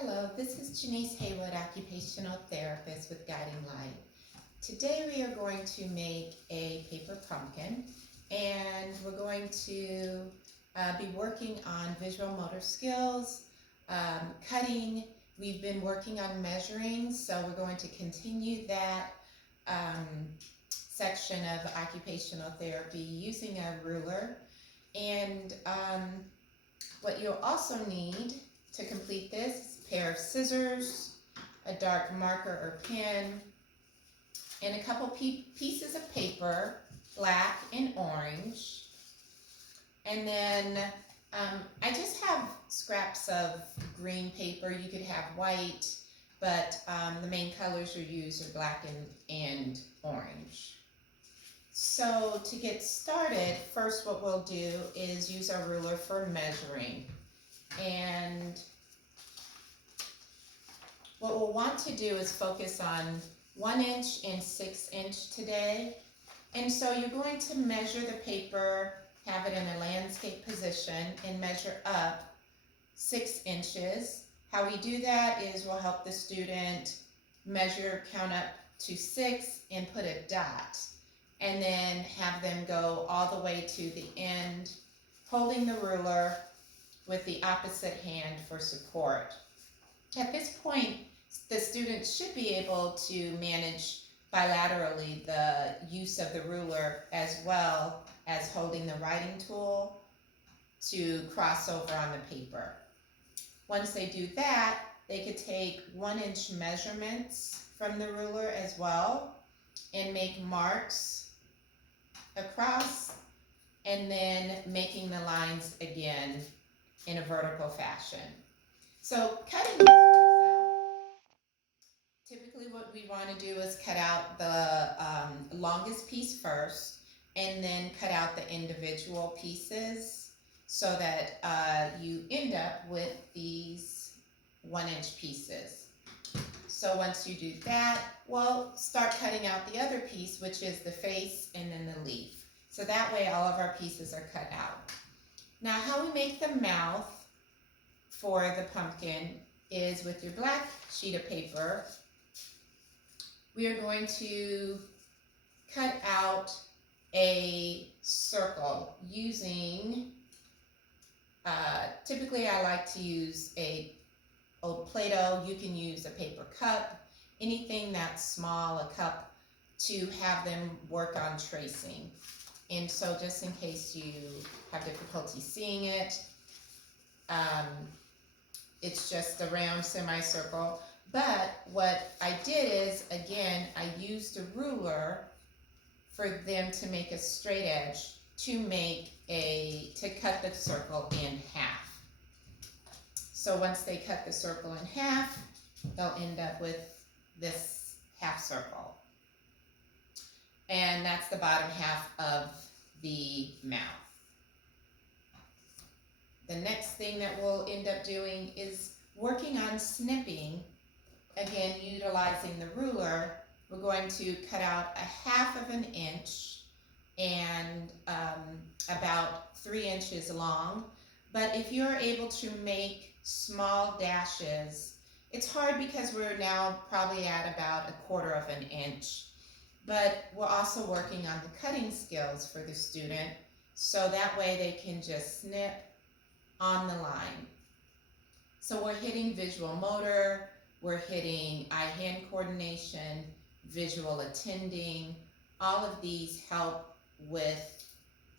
Hello, this is Janice Haywood, occupational therapist with Guiding Light. Today we are going to make a paper pumpkin, and we're going to be working on visual motor skills, cutting. We've been working on measuring, so we're going to continue that section of occupational therapy using a ruler. And what you'll also need to complete this is a pair of scissors, a dark marker or pen, and a couple pieces of paper, black and orange. And then I just have scraps of green paper. You could have white, but the main colors you use are black and orange. So to get started, first what we'll do is use our ruler for measuring. And what we'll want to do is focus on 1 inch and 6 inch today. And so you're going to measure the paper, have it in a landscape position, and measure up 6 inches. How we do that is we'll help the student measure, count up to 6 and put a dot. And then have them go all the way to the end, holding the ruler with the opposite hand for support. At this point, the student should be able to manage bilaterally the use of the ruler as well as holding the writing tool to cross over on the paper. Once they do that, they could take 1 inch measurements from the ruler as well and make marks across, and then making the lines again in a vertical fashion. So cutting this out, typically what we want to do is cut out the longest piece first, and then cut out the individual pieces so that you end up with these 1 inch pieces. So once you do that, we'll start cutting out the other piece, which is the face and then the leaf. So that way all of our pieces are cut out. Now how we make the mouth for the pumpkin is with your black sheet of paper. We are going to cut out a circle using, typically I like to use a old Play-Doh. You can use a paper cup, anything that's small, a cup, to have them work on tracing. And so just in case you have difficulty seeing it, it's just a round semicircle. But what I did is, again, I used a ruler for them to make a straight edge to cut the circle in half. So once they cut the circle in half, they'll end up with this half circle. And that's the bottom half of the mouth. The next thing that we'll end up doing is working on snipping. Again, utilizing the ruler, we're going to cut out a 1/2 inch and about 3 inches long. But if you're able to make small dashes, it's hard because we're now probably at about 1/4 inch. But we're also working on the cutting skills for the student, so that way they can just snip on the line. So we're hitting visual motor, we're hitting eye-hand coordination, visual attending. All of these help with,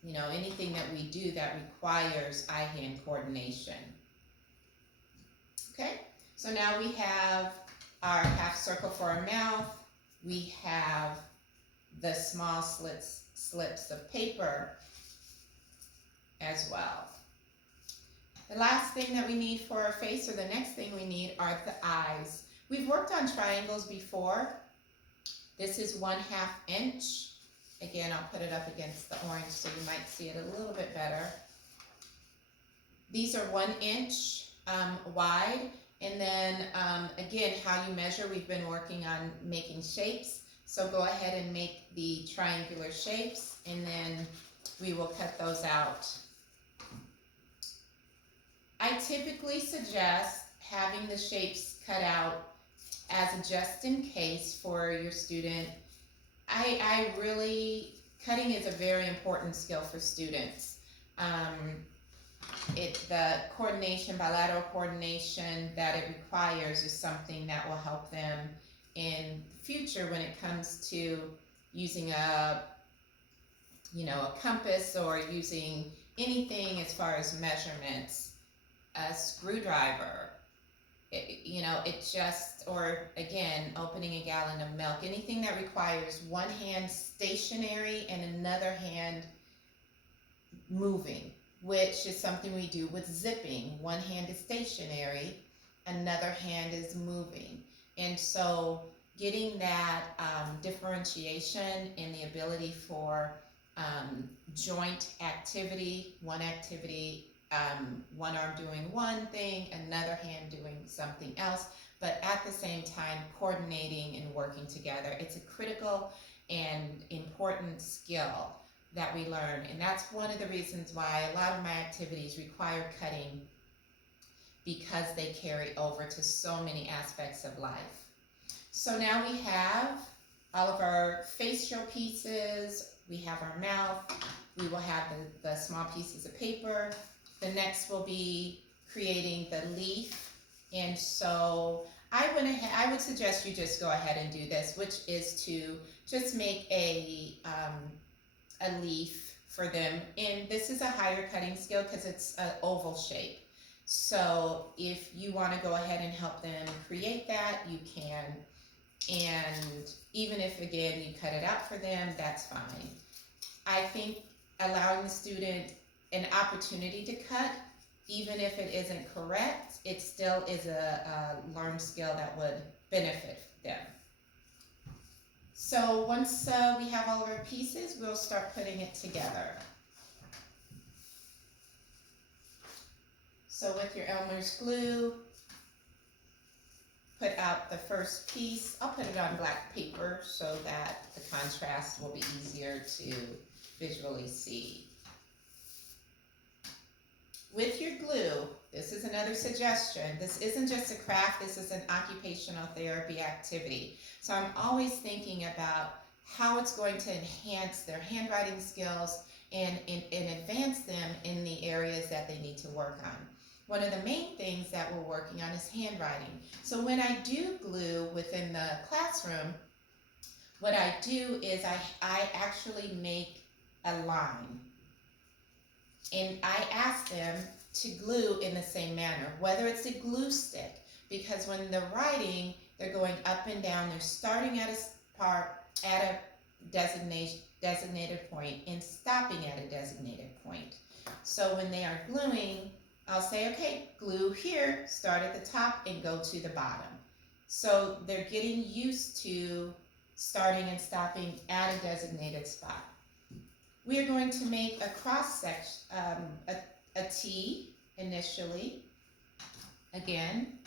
anything that we do that requires eye-hand coordination. Okay, so now we have our half circle for our mouth. We have the small slips of paper as well. The last thing that we need for our face, or the next thing we need, are the eyes. We've worked on triangles before. This is 1/2 inch. Again, I'll put it up against the orange so you might see it a little bit better. These are 1 inch wide. And then again, how you measure, we've been working on making shapes. So go ahead and make the triangular shapes, and then we will cut those out. I typically suggest having the shapes cut out as a just in case for your student. I really, cutting is a very important skill for students. The coordination, bilateral coordination that it requires is something that will help them in the future when it comes to using a compass or using anything as far as measurements, a screwdriver, or again, opening a gallon of milk, anything that requires one hand stationary and another hand moving, which is something we do with zipping. One hand is stationary, another hand is moving. And so getting that differentiation and the ability for joint activity, one arm doing one thing, another hand doing something else, but at the same time coordinating and working together. It's a critical and important skill that we learn, and that's one of the reasons why a lot of my activities require cutting, because they carry over to so many aspects of life. So now we have all of our facial pieces, we have our mouth, we will have the small pieces of paper. The next will be creating the leaf, and so I would suggest you just go ahead and do this, which is to just make a leaf for them. And this is a higher cutting skill because it's an oval shape. So if you want to go ahead and help them create that, you can. And even if, again, you cut it out for them, that's fine. I think allowing the student an opportunity to cut, even if it isn't correct, it still is a learned skill that would benefit them. So once we have all of our pieces, we'll start putting it together. So with your Elmer's glue, put out the first piece. I'll put it on black paper so that the contrast will be easier to visually see. With your glue, this is another suggestion. This isn't just a craft, this is an occupational therapy activity. So I'm always thinking about how it's going to enhance their handwriting skills and advance them in the areas that they need to work on. One of the main things that we're working on is handwriting. So when I do glue within the classroom, what I do is I actually make a line. And I ask them to glue in the same manner, whether it's a glue stick, because when they're writing, they're going up and down, they're starting at a designated point and stopping at a designated point. So when they are gluing, I'll say, okay, glue here, start at the top and go to the bottom. So they're getting used to starting and stopping at a designated spot. We are going to make a cross section, a T initially, again.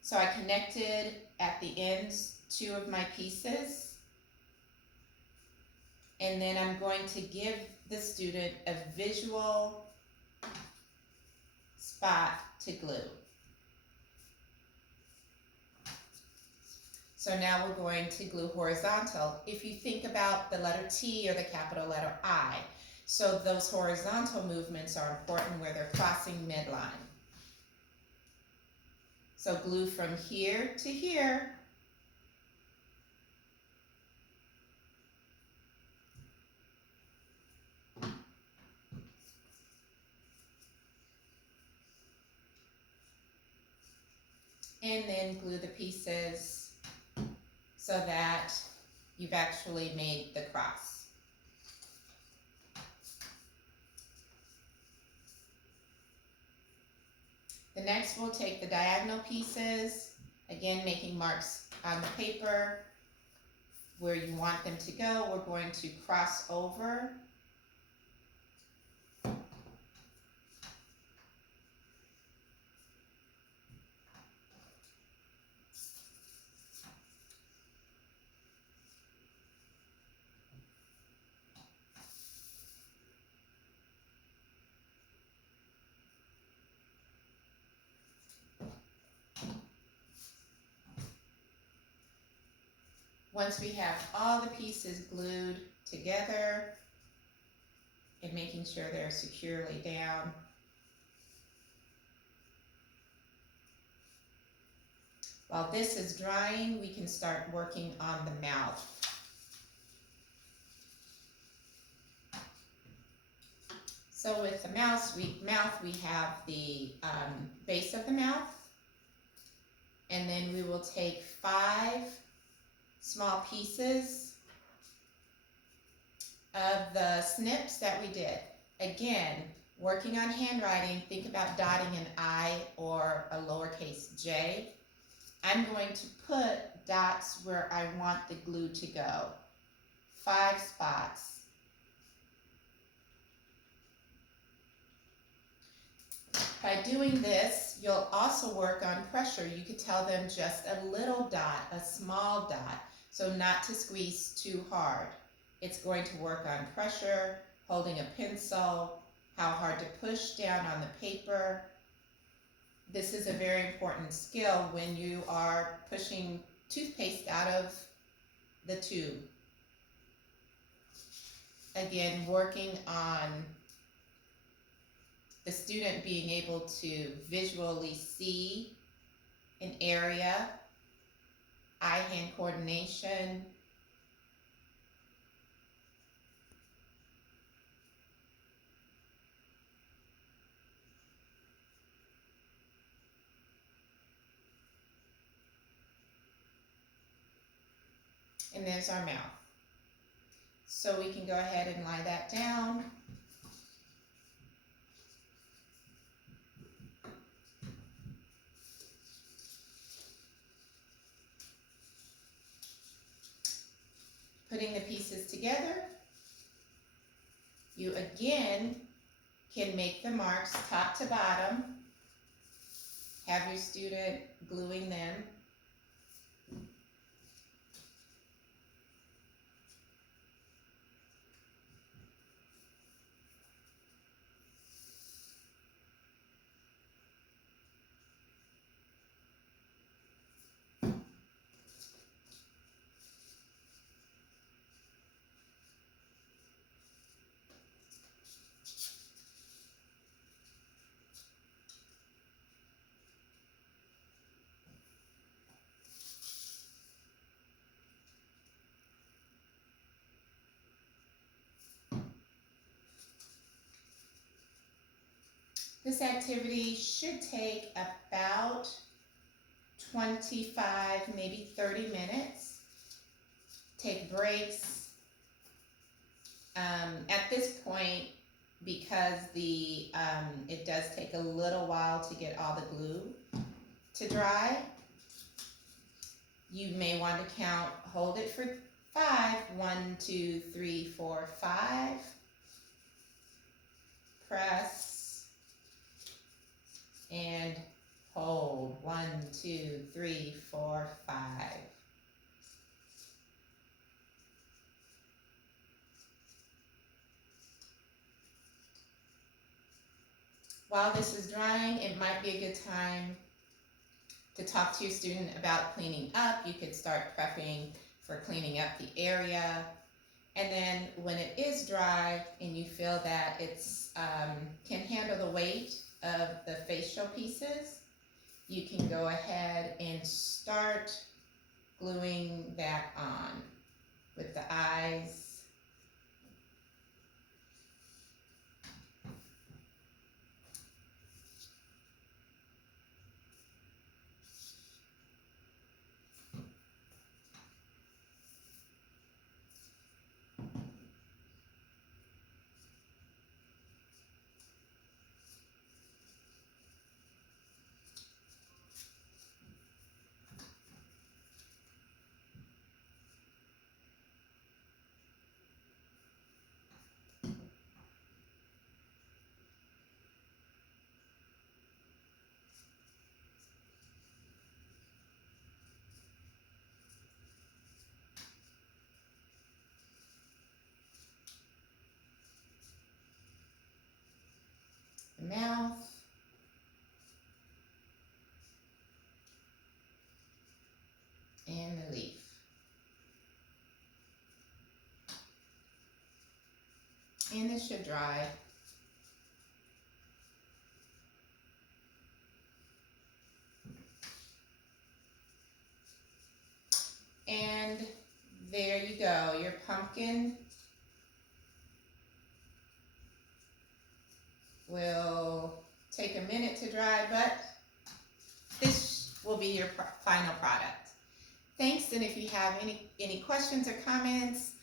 So I connected at the ends 2 of my pieces. And then I'm going to give the student a visual spot to glue. So now we're going to glue horizontal. If you think about the letter T or the capital letter I, so those horizontal movements are important where they're crossing midline. So glue from here to here. And then glue the pieces so that you've actually made the cross. The next we'll take the diagonal pieces, again making marks on the paper where you want them to go. We're going to cross over. once we have all the pieces glued together and making sure they're securely down, while this is drying, we can start working on the mouth. So with the mouth, we have the base of the mouth, and then we will take 5 small pieces of the snips that we did. Again, working on handwriting, think about dotting an I or a lowercase j. I'm going to put dots where I want the glue to go. 5 spots. By doing this, you'll also work on pressure. You could tell them just a little dot, a small dot, so not to squeeze too hard. It's going to work on pressure, holding a pencil, how hard to push down on the paper. This is a very important skill when you are pushing toothpaste out of the tube. Again, working on the student being able to visually see an area, eye-hand coordination, and there's our mouth. So we can go ahead and lie that down. Putting the pieces together, you again can make the marks top to bottom. Have your student gluing them. This activity should take about 25, maybe 30 minutes. Take breaks. At this point, because it does take a little while to get all the glue to dry, you may want to count, hold it for 5. 1, 2, 3, 4, 5. Press and hold. 1, 2, 3, 4, 5. While this is drying, it might be a good time to talk to your student about cleaning up. You could start prepping for cleaning up the area. And then when it is dry and you feel that it's can handle the weight of the facial pieces, you can go ahead and start gluing that on with the eyes. should dry. And there you go, your pumpkin will take a minute to dry, but this will be your final product. Thanks, and if you have any questions or comments,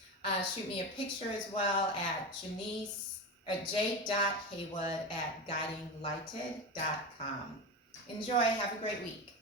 shoot me a picture as well at j.haywood@guidinglighted.com. Enjoy, have a great week.